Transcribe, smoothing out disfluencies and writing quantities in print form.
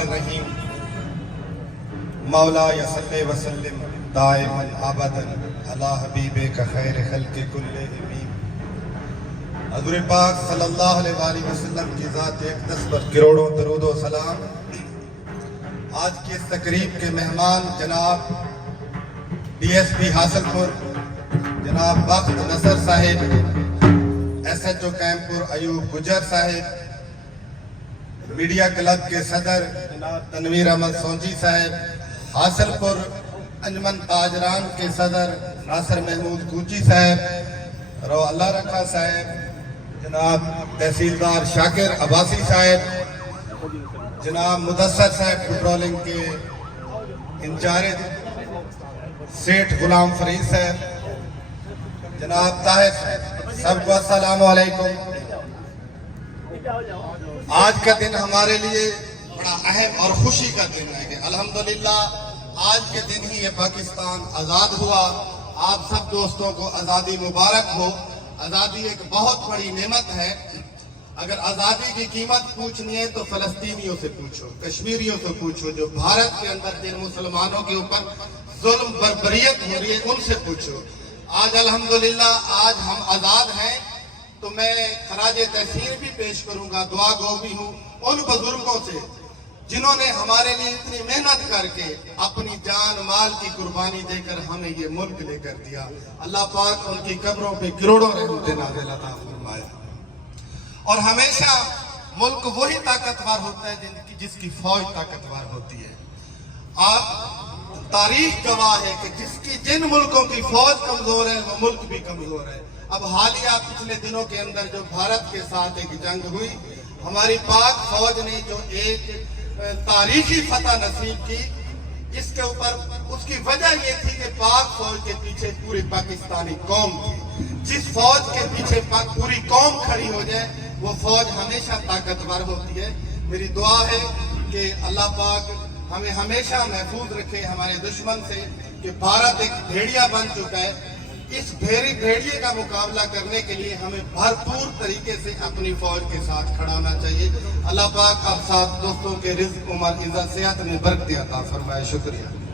الرحیم مولا یصلی وسلم دائما ابدا علی حبیبک خیر خلق کلہم۔ حضور پاک صلی اللہ علیہ وآلہ وسلم کی ذات اقدس پر کروڑوں درود و سلام۔ آج کی اس تقریب کے مہمان جناب ڈی ایس پی حاصل پور جناب بخت نصر صاحب، ایس ایچ او کیمپور ایوب گجر صاحب، میڈیا کلب کے صدر جناب تنویر احمد سونجی صاحب، حاصل پور انجمن تاجران کے صدر ناصر محمود کوچی صاحب، رو اللہ رکھا صاحب، جناب تحصیلدار شاکر عباسی صاحب، جناب مدثر صاحب پیٹرولنگ کے انچارج، سیٹھ غلام فرید صاحب، جناب طاہر صاحب، سب کو السلام علیکم۔ آج کا دن ہمارے لیے بڑا اہم اور خوشی کا دن ہے کہ الحمدللہ آج کے دن ہی یہ پاکستان آزاد ہوا۔ آپ سب دوستوں کو آزادی مبارک ہو۔ آزادی ایک بہت بڑی نعمت ہے۔ اگر آزادی کی قیمت پوچھنی ہے تو فلسطینیوں سے پوچھو، کشمیریوں سے پوچھو، جو بھارت کے اندر جن مسلمانوں کے اوپر ظلم بربریت ہو رہی ہے ان سے پوچھو۔ آج الحمدللہ آج ہم آزاد ہیں، تو میں خراج تحسین بھی پیش کروں گا، دعا گو بھی ہوں ان بزرگوں سے جنہوں نے ہمارے لیے اتنی محنت کر کے اپنی جان مال کی قربانی دے کر ہمیں یہ ملک لے کر دیا۔ اللہ پاک ان کی قبروں پہ کروڑوں رحمتیں نازل عطا فرمائے۔ اور ہمیشہ ملک وہی طاقتور ہوتا ہے جس کی فوج طاقتور ہوتی ہے۔ آپ تاریخ گواہ ہے کہ جن ملکوں کی فوج کمزور ہے وہ ملک بھی کمزور ہے۔ اب حالیہ پچھلے دنوں کے اندر جو بھارت کے ساتھ ایک جنگ ہوئی، ہماری پاک فوج نے جو ایک تاریخی فتح نصیب کی، اس کے اوپر اس کی وجہ یہ تھی کہ پاک فوج کے پیچھے پوری پاکستانی قوم تھی۔ جس فوج کے پیچھے پوری قوم کھڑی ہو جائے وہ فوج ہمیشہ طاقتور ہوتی ہے۔ میری دعا ہے کہ اللہ پاک ہمیں ہمیشہ محفوظ رکھے ہمارے دشمن سے، کہ بھارت ایک بھیڑیا بن چکا ہے۔ اس بھیڑیے کا مقابلہ کرنے کے لیے ہمیں بھرپور طریقے سے اپنی فوج کے ساتھ کھڑا ہونا چاہیے۔ اللہ پاک آپ ساتھ دوستوں کے رزق عمر عزت صحت میں برکت عطا فرمائے۔ شکریہ۔